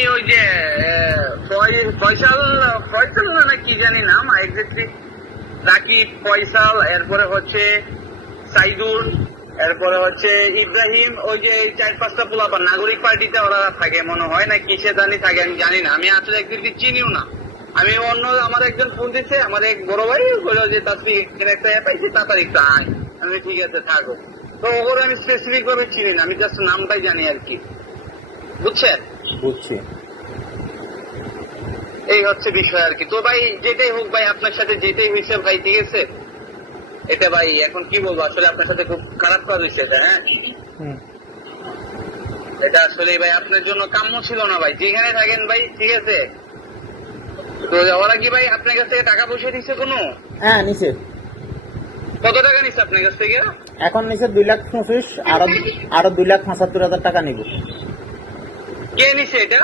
আমি ওই যে ফয়সাল ফয়সাল না কি জানি নাম এক্সাক্টলি রাকিব, ফয়সাল, এরপরে হচ্ছে সাইদুল, এরপরে হচ্ছে ইব্রাহিম, ওই যে চার পাঁচটা পোলাপান, নাগরিক পার্টিতে ওরা থাকে, মনে হয় না কিসে জানি থাকে, আমি জানি না, আমি আসলে একদিনকে চিনিও না। আমি অন্য, আমার একজন ফোন দিচ্ছে আমার এক বড় ভাই বলল যে তার একটা অ্যাপ আছে, তাড়াতাড়ি একটু আয়। আমি ঠিক আছে, থাকো। তো ওগুলো আমি স্পেসিফিক ভাবে চিনি না, আমি জাস্ট নামটাই জানি আর কি। বুঝছেন? বুঝছি। এই হচ্ছে বিষয় আর কি। তো ভাই যেটাই হোক ভাই আপনার সাথে যেটাই হয়েছে ভাই ঠিক আছে? এটা ভাই এখন কি বলব? আসলে আপনার সাথে খুব খারাপ কাজ হয়েছে এটা হ্যাঁ? এটা আসলে ভাই আপনার জন্য কাম্য ছিল না ভাই। যেখানে থাকেন ভাই ঠিক আছে? তো ওরা কি ভাই আপনার কাছ থেকে টাকা পয়সা দিচ্ছে কোনো? হ্যাঁ নিচে কত টাকা নিচ্ছে আপনার কাছ থেকে? এখন নিচে দুই লাখ পঁচিশ আরও আরও দুই লাখ পঁচাত্তর হাজার টাকা নিব। কে নিছে এটা?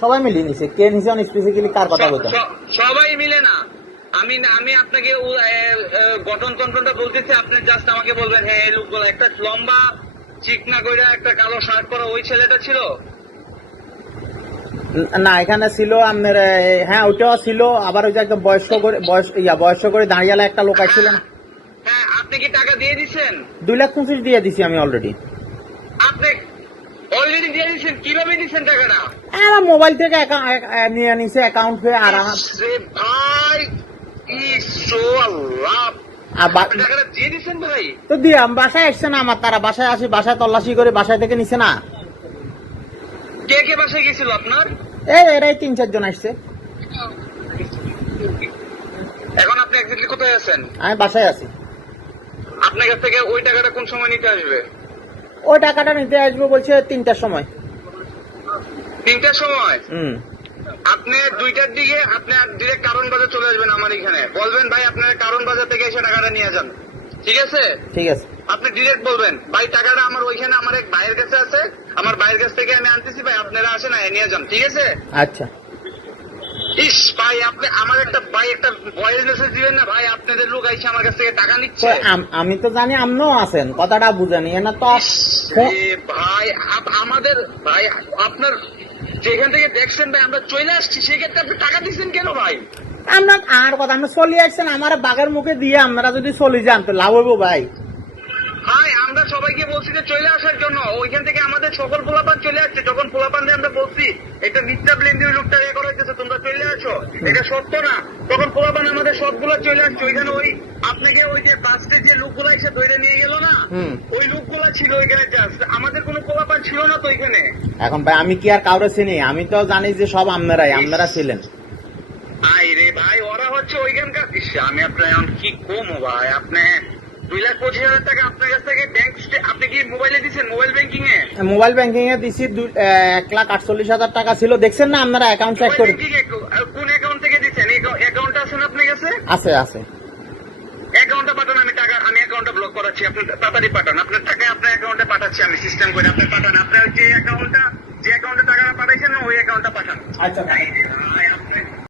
সবাই মিলে নিছে। কে নিছে অন স্পেসিফিক্যালি কার কথা স- সবাই মিলে না। আমি আমি আপনাকে এ, এ, বলতেছি আপনি জাস্ট আমাকে বলবেন হ্যাঁ এই লোকগুলো একটা লম্বা চিকনা কইরা একটা কালো শার্ট পরা ওই ছেলেটা ছিল? না এখানে ছিল আপনার হ্যাঁ ওইটাও ছিল আবার ওই যে একটা বয়স্ক করে বয়স ইয়া বয়স্ক করে দাঁড়িয়ে একটা লোক ছিল না হ্যাঁ আপনি কি টাকা দিয়ে দিচ্ছেন দুই লাখ পঁচিশ দিয়ে দিছি আমি অলরেডি আপনি অলরেডি দিয়ে দিচ্ছেন কীভাবে দিচ্ছেন টাকাটা? আমার মোবাইল থেকে নিয়ে নিছে অ্যাকাউন্ট হয়ে আর আমার ভাই ইসো আল্লাহ। আর বা- আপনি টাকাটা দিয়ে দিচ্ছেন ভাই? তো দিয়ে বাসায় এসছে না আমার তারা বাসায় আসি বাসায় তল্লাশি করে বাসায় থেকে নিছে না। কে কে বাসায় গেছিল আপনার? এই এরাই তিন চারজন আসছে। এখন আপনি এক্স্যাক্টলি কোথায় আছেন? আমি বাসায় আছি। আপনার কাছ থেকে ওই টাকাটা কোন সময় নিতে আসবে? ওই টাকাটা নিতে আসব বলছে তিনটার সময়। তিনটার সময়? হুম। আপনি দুইটার দিকে আপনি ডিরেক্ট কারণ বাজার চলে আসবেন আমার এখানে। বলবেন ভাই আপনার কারণ বাজার থেকে এসে টাকাটা নিয়ে যান। ঠিক আছে? ঠিক আছে। আপনি ডিরেক্ট বলবেন ভাই টাকাটা আমার ওইখানে আমার এক ভাইয়ের কাছে আছে। আমার ভাইয়ের কাছ থেকে আমি আনতেছি ভাই আপনারা আসেন না নিয়ে যান। ঠিক আছে? আচ্ছা। ইস ভাই আপনি আমার একটা ভাই একটা ভয়েস মেসেজ দিবেন না ভাই আপনাদের লোক আইসে আমার কাছ থেকে টাকা নিচ্ছে। আমি তো জানি আপনিও আছেন কথাটা বুঝানি না তো ভাই আমাদের ভাই আপনার যেখান থেকে দেখছেন ভাই আমরা চলে আসছি সেক্ষেত্রে আপনি টাকা দিচ্ছেন কেন ভাই? আমরা আর কথা আপনি চলে আসছেন আমার বাঘের মুখে দিয়ে আমরা যদি চলে যান তো লাভ হইব ভাই। ভাই আমরা সবাইকে বলছি যে চলে আসার জন্য ওইখান থেকে আমাদের সকল পোলাপান চলে আসছে যখন পোলাপান দিয়ে আমরা বলছি এটা মিথ্যা ব্লেন্ডি লোকটা ইয়ে আসো এটা সত্য না? তখন পোলাপান আমাদের সবগুলো চলে আসছে। ওইখানে ওই আপনাকে ওই যে বাসে যে লোকগুলো এসে ধরে নিয়ে গেল না ওই লোকগুলা ছিল ওইখানে জাস্ট আমাদের কোনো পোলাপান ছিল না তো ওইখানে। এখন ভাই আমি কি আর কাউরে চিনি? আমি তো জানি যে সব আপনারাই আপনারা ছিলেন। আই রে ভাই ওরা হচ্ছে ওইখানকার আমি আপনার এখন কি কমো ভাই? আপনি দুই লাখ পঁচিশ হাজার টাকা আপনার কাছ থেকে ব্যাংক আপনি কি মোবাইলে দিচ্ছেন মোবাইল ব্যাংকিং এ? মোবাইল ব্যাংকিং এ দিছি এক লাখ আটচল্লিশ হাজার টাকা ছিল। দেখছেন না আপনারা অ্যাকাউন্ট চেক করে ব্যাংকিং এ কোন অ্যাকাউন্ট থেকে দিচ্ছেন অ্যাকাউন্ট আছে কাছে আছে আছে। অ্যাকাউন্টে পাঠান আমি টাকা আমি অ্যাকাউন্টে ব্লক করাচ্ছি। আপনি তাড়াতাড়ি পাঠান। আপনার টাকা আপনার অ্যাকাউন্টে পাঠাচ্ছি আমি সিস্টেম করে। আপনি পাঠান। আপনার যে অ্যাকাউন্টটা যে অ্যাকাউন্টে টাকা পাঠাইছেন ওই অ্যাকাউন্টটা পাঠান। আচ্ছা। আপনি